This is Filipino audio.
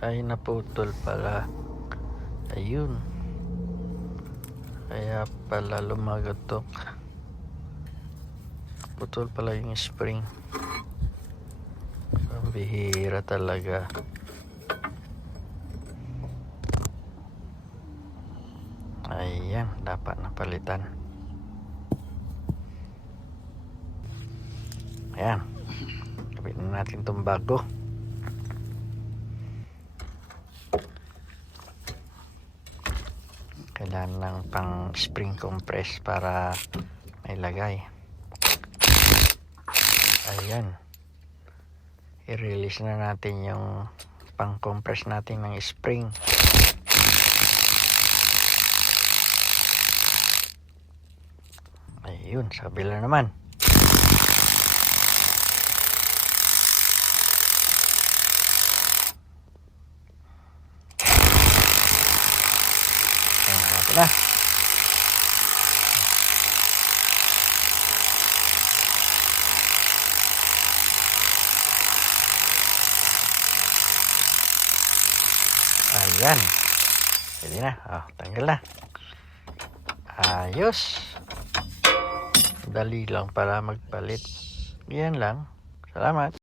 Ay, naputol pala. Ayun. Kaya pala lumagotok. Putol pala yung spring. Pambihira talaga. Ayan, dapat napalitan. Ayan. Kapit na natin itong bago. Kailangan ng pang spring compress para may lagay. Ayan. I-release na natin yung pang compress natin ng spring. Ayun, sa kabila naman. Ayan, natin na. Ayan. Pwede na. Oh, tanggal na. Ayos. Dali lang para magpalit. Yan lang. Salamat.